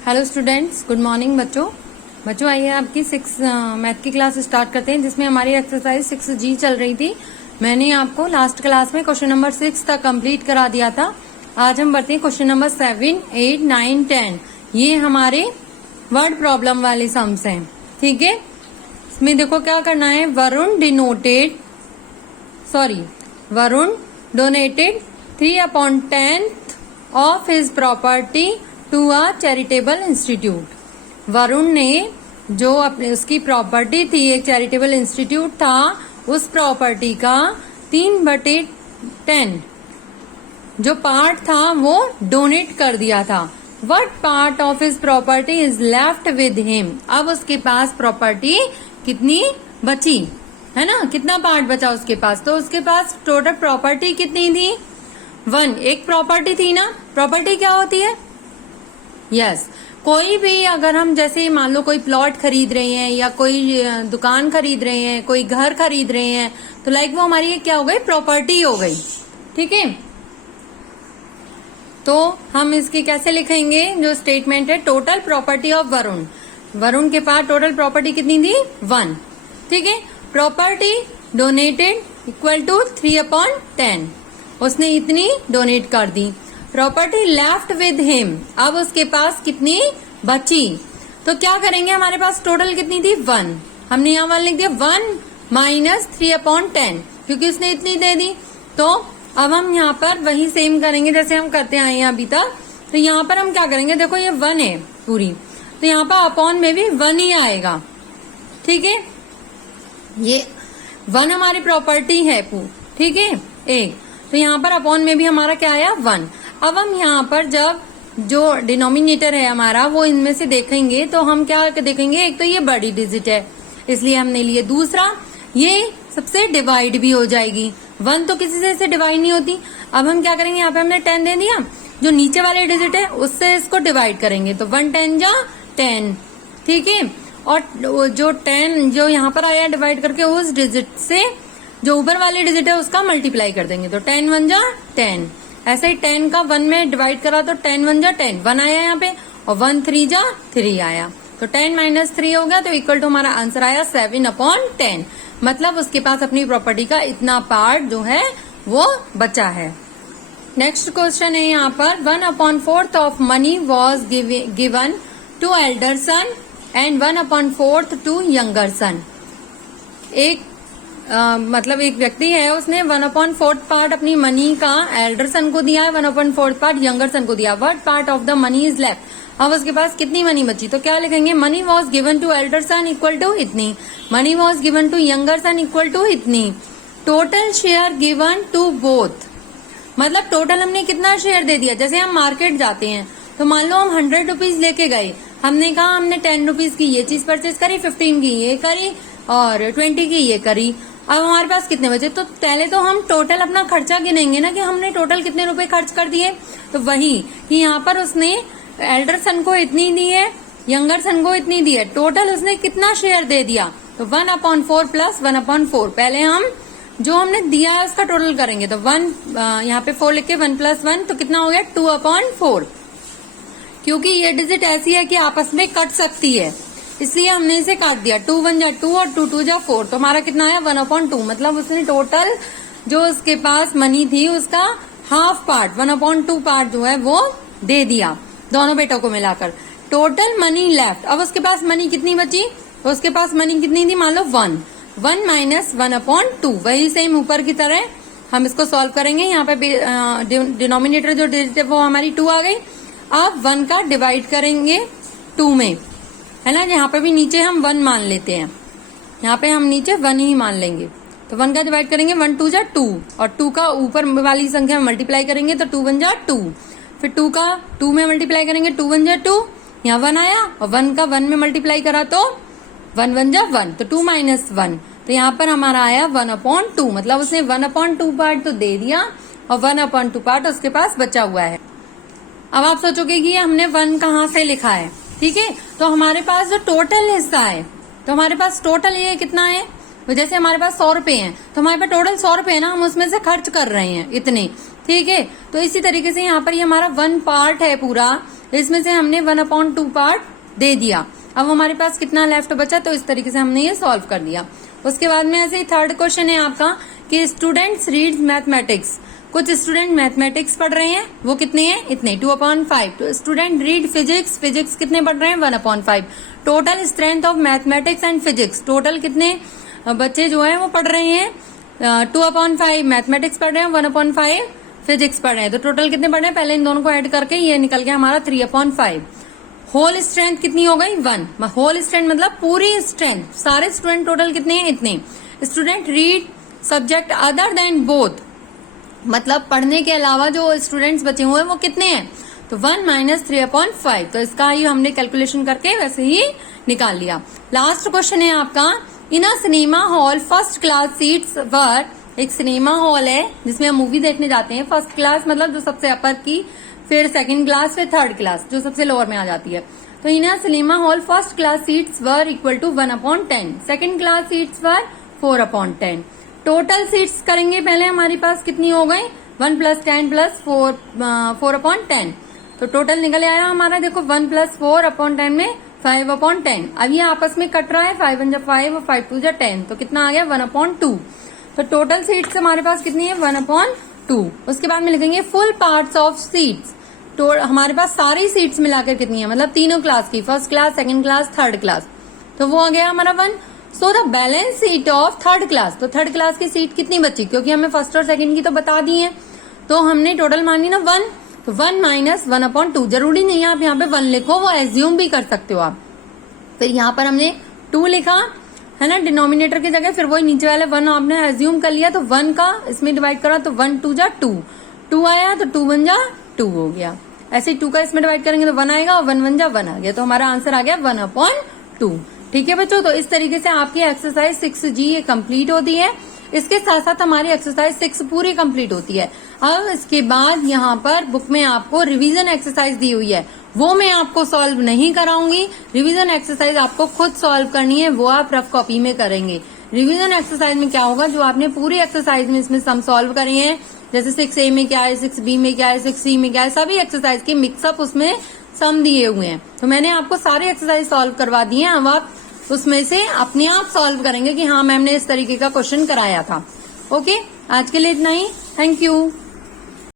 Hello students, good morning बच्चों आइए आपकी 6 मैथ की क्लास स्टार्ट करते हैं, जिसमें हमारी एक्सरसाइज 6G चल रही थी। मैंने आपको लास्ट क्लास में क्वेश्चन नंबर 6 तक कंप्लीट करा दिया था। आज हम बढ़ते हैं क्वेश्चन नंबर 7, 8, 9, 10। ये हमारे वर्ड प्रॉब्लम वाले सम्स हैं। ठीक है, इसमें देखो क्या करना है। Varun donated 3/10 of his property to a charitable institute. Varun ने जो अपने उसकी प्रॉपर्टी थी, एक चैरिटेबल इंस्टीट्यूट था, उस प्रॉपर्टी का 3/10 जो पार्ट था वो डोनेट कर दिया था। What part of his property is left with him. अब उसके पास प्रॉपर्टी कितनी बची है ना, कितना पार्ट बचा उसके पास। तो उसके पास टोटल प्रॉपर्टी कितनी थी? 1। एक प्रॉपर्टी थी ना। प्रॉपर्टी क्या होती है? यस, कोई भी अगर हम जैसे मान लो कोई प्लॉट खरीद रहे हैं या कोई दुकान खरीद रहे हैं, कोई घर खरीद रहे हैं, तो लाइक वो हमारी क्या हो गई? प्रॉपर्टी हो गई। ठीक है, तो हम इसकी कैसे लिखेंगे? जो स्टेटमेंट है, टोटल प्रॉपर्टी ऑफ वरुण के पास टोटल प्रॉपर्टी कितनी थी? 1। ठीक है, प्रॉपर्टी डोनेटेड इक्वल टू 3/10, उसने इतनी डोनेट कर दी। प्रॉपर्टी लेफ्ट विद हिम, अब उसके पास कितनी बची? तो क्या करेंगे, हमारे पास टोटल कितनी थी? 1। हमने यहाँ 1 लिख दिया। 1 माइनस 3/10, क्योंकि उसने इतनी दे दी। तो अब हम यहाँ पर वही सेम करेंगे जैसे हम करते आए हैं अभी तक। तो यहाँ पर हम क्या करेंगे, देखो ये 1 है पूरी, तो यहाँ पर अपॉन में भी 1 ही आएगा। ठीक है, ये 1 हमारी प्रॉपर्टी है ठीक है एक, तो यहाँ पर अपॉन में भी हमारा क्या आया? 1। अब हम यहाँ पर जब जो डिनोमिनेटर है हमारा वो इनमें से देखेंगे तो हम क्या देखेंगे, एक तो ये बड़ी डिजिट है इसलिए हमने लिए। दूसरा, ये सबसे डिवाइड भी हो जाएगी। 1 तो किसी से डिवाइड नहीं होती। अब हम क्या करेंगे, यहाँ पे हमने 10 दे दिया, जो नीचे वाले डिजिट है उससे इसको डिवाइड करेंगे तो 1 10 जा 10। ठीक है, और जो 10 जो यहाँ पर आया डिवाइड करके, उस डिजिट से जो ऊपर वाले डिजिट है उसका मल्टीप्लाई कर देंगे तो 10 1 जा 10। ऐसे ही 10 का 1 में डिवाइड करा तो 10 1 जा 10, 1 आया यहाँ पे, और 1 3 जा 3 आया, तो 10 माइनस 3 हो गया, तो इक्वल टू हमारा आंसर आया 7/10। मतलब उसके पास अपनी प्रॉपर्टी का इतना पार्ट जो है वो बचा है। नेक्स्ट क्वेश्चन है यहाँ पर, 1/4 of money was given to elder son and 1/4 to younger son. एक मतलब एक व्यक्ति है, उसने 1/4 पार्ट अपनी मनी का एल्डर सन को दिया है, 1/4 पार्ट यंगर सन को दिया। What part of the money is left. अब उसके पास कितनी मनी बची? तो क्या लिखेंगे, money was given to elder son equal to इतनी, money was given to younger son equal to इतनी। Total share given to both, मतलब टोटल हमने कितना शेयर दे दिया। जैसे हम मार्केट जाते हैं तो मान लो हम 100 रुपीज लेके गए, हमने कहा हमने 10 रुपीज की ये चीज परचेज करी, 15 की ये करी और 20 की ये करी। अब हमारे पास कितने बचे? तो पहले तो हम टोटल अपना खर्चा गिनेंगे ना कि हमने टोटल कितने रुपए खर्च कर दिए। तो वही कि यहाँ पर उसने एल्डर सन को इतनी दी है, यंगर सन को इतनी दी है, टोटल उसने कितना शेयर दे दिया? तो 1/4 प्लस 1/4। पहले हम जो हमने दिया है उसका टोटल करेंगे, तो 1 यहाँ पे 4 लिख के 1 + 1 तो कितना हो गया? 2/4। क्योंकि ये डिजिट ऐसी है कि आपस में कट सकती है, इसलिए हमने इसे काट दिया। 2 1 जा 2 और 2 2 जा 4, तो हमारा कितना आया? 1/2। मतलब उसने टोटल जो उसके पास मनी थी उसका हाफ पार्ट, 1/2 पार्ट जो है वो दे दिया दोनों बेटों को मिलाकर। टोटल मनी लेफ्ट, अब उसके पास मनी कितनी बची? तो उसके पास मनी कितनी थी? मान लो 1 माइनस 1/2, वही सेम ऊपर की तरह हम इसको सॉल्व करेंगे। यहाँ पे डिनोमिनेटर जो डिजिट है वो हमारी 2 आ गई। अब 1 का डिवाइड करेंगे 2 में, है ना। यहाँ पे भी नीचे हम 1 मान लेते हैं, यहाँ पे हम नीचे 1 ही मान लेंगे। तो 1 का डिवाइड करेंगे, 1 2 जा 2, और 2 का ऊपर वाली संख्या में मल्टीप्लाई करेंगे तो 2 1 जा 2, फिर 2 का 2 में मल्टीप्लाई करेंगे, 2 1 जा 2, यहाँ 1 आया, और 1 का 1 में मल्टीप्लाई करा तो 1 1 जा 1, तो 2 माइनस 1, तो यहाँ पर हमारा आया 1/2। मतलब उसने 1/2 पार्ट तो दे दिया और 1/2 पार्ट उसके पास बचा हुआ है। अब आप सोचोगे कि हमने 1 कहाँ से लिखा है। ठीक है, तो हमारे पास जो टोटल हिस्सा है, तो हमारे पास टोटल ये कितना है? तो जैसे हमारे पास 100 रुपए हैं, तो हमारे पास टोटल 100 रुपए है ना, हम उसमें से खर्च कर रहे हैं इतने। ठीक है, तो इसी तरीके से यहाँ पर ये हमारा 1 पार्ट है पूरा, इसमें से हमने 1/2 पार्ट दे दिया। अब हमारे पास कितना लेफ्ट बचा, तो इस तरीके से हमने ये सॉल्व कर दिया। उसके बाद में ऐसे ही थर्ड क्वेश्चन है आपका कि स्टूडेंट्स रीड मैथमेटिक्स। कुछ स्टूडेंट मैथमेटिक्स पढ़ रहे हैं, वो कितने हैं, इतने 2/5। तो स्टूडेंट रीड फिजिक्स, फिजिक्स कितने पढ़ रहे हैं, 1/5। Total strength of mathematics and physics, total कितने बच्चे जो है वो पढ़ रहे हैं, 2/5 मैथमेटिक्स पढ़ रहे हैं, 1/5 फिजिक्स पढ़ रहे हैं। तो टोटल कितने पढ़ रहे हैं, पहले इन दोनों को ऐड करके ये निकल गया हमारा 3/5। होल स्ट्रेंथ कितनी हो गई, 1। होल स्ट्रेंथ मतलब पूरी स्ट्रेंथ, सारे स्टूडेंट टोटल कितने हैं, इतने। Student read subject other than both, मतलब पढ़ने के अलावा जो स्टूडेंट्स बचे हुए हैं वो कितने हैं, तो 1 - 3/5। तो इसका ही हमने कैलकुलेशन करके वैसे ही निकाल लिया। लास्ट क्वेश्चन है आपका, in a cinema hall first class seats were. एक सिनेमा हॉल है जिसमें हम मूवी देखने जाते हैं, फर्स्ट क्लास मतलब जो सबसे अपर की, फिर सेकंड क्लास, फिर थर्ड क्लास जो सबसे लोअर में आ जाती है। तो in a cinema hall first class seats were equal to 1/10, second class seats were 4/10। Total seats करेंगे पहले, हमारे पास कितनी हो गई, 1 + 10 + 4/10। तो टोटल निकल आया हमारा, देखो 1 + 4/10 में 5/10। अब ये आपस में कट रहा है, 5 × 5 और 5 × 10, तो कितना आ गया 1/2। तो टोटल सीट्स हमारे पास कितनी है, 1/2। उसके बाद में लिखेंगे फुल पार्ट्स ऑफ सीट्स। तो हमारे पास सारी सीट्स मिलाकर कितनी है, मतलब तीनों क्लास की, first class, second class, third class, तो वो आ गया हमारा 1। So the balance sheet of third class, तो थर्ड क्लास की सीट कितनी बची, क्योंकि हमें फर्स्ट और सेकंड की तो बता दी है, तो हमने टोटल मानी ना 1। तो 1 - 1/2, जरूरी नहीं है आप यहाँ पे 1 लिखो, वो एज्यूम भी कर सकते हो आप। फिर यहाँ पर हमने 2 लिखा है ना डिनोमिनेटर की जगह, फिर वही नीचे वाले 1 आपने एज्यूम कर लिया, तो 1 का इसमें डिवाइड करा तो 1 × 2 = 2, 2 आया तो 2 × 1 = 2 हो गया। ऐसे 2 का इसमें डिवाइड करेंगे तो 1 आएगा, और 1 × 1 = 1 आ गया, तो हमारा आंसर आ गया 1/2। ठीक है बच्चों, तो इस तरीके से आपकी एक्सरसाइज 6G ये कंप्लीट होती है। इसके साथ साथ हमारी एक्सरसाइज 6 पूरी कंप्लीट होती है। अब इसके बाद यहाँ पर बुक में आपको रिवीजन एक्सरसाइज दी हुई है, वो मैं आपको सॉल्व नहीं कराऊंगी। रिवीजन एक्सरसाइज आपको खुद सॉल्व करनी है, वो आप रफ कॉपी में करेंगे। रिवीजन एक्सरसाइज में क्या होगा, जो आपने पूरी एक्सरसाइज में इसमें सम सॉल्व करे हैं, जैसे 6A में क्या है, 6B में क्या है, 6C में क्या है, सभी एक्सरसाइज के मिक्सअप उसमें सम दिए हुए हैं। तो मैंने आपको सारी एक्सरसाइज सॉल्व करवा दी है, अब आप उसमें से अपने आप सॉल्व करेंगे कि हाँ मैम ने इस तरीके का क्वेश्चन कराया था। ओके, आज के लिए इतना ही। Thank you.